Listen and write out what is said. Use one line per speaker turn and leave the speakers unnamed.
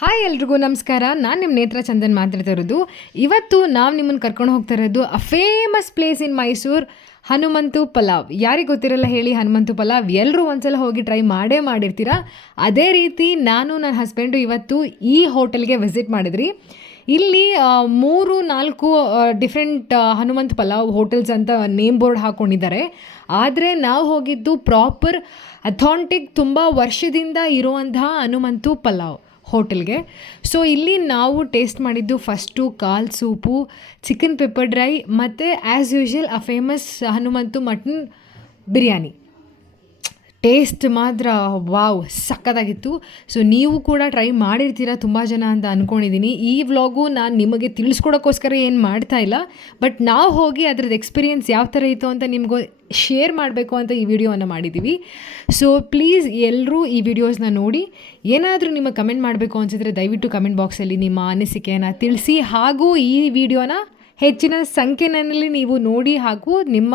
Hi ಎಲ್ರಿಗೂ ನಮಸ್ಕಾರ. ನಾನು ನಿಮ್ಮ ನೇತ್ರ ಚಂದನ್ ಮಾತಾಡ್ತಾ ಇರೋದು. ಇವತ್ತು ನಾವು ನಿಮ್ಮನ್ನು ಕರ್ಕೊಂಡು ಹೋಗ್ತಾ ಇರೋದು a famous place in Mysore Hanumanthu Pulao. ಯಾರಿಗೆ ಗೊತ್ತಿರಲ್ಲ ಹೇಳಿ, ಹನುಮಂತು ಪಲಾವ್. ಎಲ್ಲರೂ ಒಂದ್ಸಲ ಹೋಗಿ ಟ್ರೈ ಮಾಡೇ ಮಾಡಿರ್ತೀರ? ಅದೇ ರೀತಿ ನಾನು ನನ್ನ ಹಸ್ಬೆಂಡು ಇವತ್ತು ಈ ಹೋಟೆಲ್ಗೆ ವಿಸಿಟ್ ಮಾಡಿದ್ರಿ. ಇಲ್ಲಿ ಮೂರು, ನಾಲ್ಕು ಡಿಫ್ರೆಂಟ್ ಹನುಮಂತ್ ಪಲಾವ್ ಹೋಟೆಲ್ಸ್ ಅಂತ ನೇಮ್ ಬೋರ್ಡ್ ಹಾಕ್ಕೊಂಡಿದ್ದಾರೆ ಆದರೆ ನಾವು ಹೋಗಿದ್ದು ಪ್ರಾಪರ್ ಅಥಾಂಟಿಕ್ ತುಂಬ ವರ್ಷದಿಂದ ಇರುವಂತಹ ಹನುಮಂತು ಪಲಾವ್. ಹೋಟೆಲ್ಗೆ. ಸೊ ಇಲ್ಲಿ ನಾವು ಟೇಸ್ಟ್ ಮಾಡಿದ್ದು ಫಸ್ಟು ಕಾಲ್ ಸೂಪು, ಚಿಕನ್ ಪೆಪ್ಪರ್ ಡ್ರೈ ಮತ್ತು ಆ್ಯಸ್ ಯೂಶುವಲ್ ಆ famous Hanumanthu mutton biryani. Taste ಮಾತ್ರ ವಾವ್ ಸಕ್ಕತ್ತಾಗಿತ್ತು ಸೊ ನೀವು ಕೂಡ ಟ್ರೈ ಮಾಡಿರ್ತೀರ ತುಂಬ ಜನ ಅಂತ ಅಂದ್ಕೊಂಡಿದ್ದೀನಿ ಈ ವ್ಲಾಗು ನಾನು ನಿಮಗೆ ತಿಳಿಸ್ಕೊಡೋಕ್ಕೋಸ್ಕರ ಏನು ಮಾಡ್ತಾ ಇಲ್ಲ. ಬಟ್ ನಾವು ಹೋಗಿ ಅದ್ರದ್ದು ಎಕ್ಸ್ಪೀರಿಯೆನ್ಸ್ ಯಾವ ಥರ ಇತ್ತು ಅಂತ ನಿಮಗೂ ಶೇರ್ ಮಾಡಬೇಕು ಅಂತ ಈ ವಿಡಿಯೋವನ್ನು ಮಾಡಿದ್ದೀವಿ ಸೊ ಪ್ಲೀಸ್ ಎಲ್ಲರೂ ಈ ವಿಡಿಯೋಸ್ನ ನೋಡಿ. ಏನಾದರೂ ನಿಮಗೆ ಕಮೆಂಟ್ ಮಾಡಬೇಕು ಅನಿಸಿದ್ರೆ ದಯವಿಟ್ಟು ಕಮೆಂಟ್ ಬಾಕ್ಸಲ್ಲಿ ನಿಮ್ಮ ಅನಿಸಿಕೆಯನ್ನು ತಿಳಿಸಿ. ಹಾಗೂ ಈ ವಿಡಿಯೋನ ಹೆಚ್ಚಿನ ಸಂಖ್ಯೆನಲ್ಲಿ ನೀವು ನೋಡಿ ಹಾಗೂ ನಿಮ್ಮ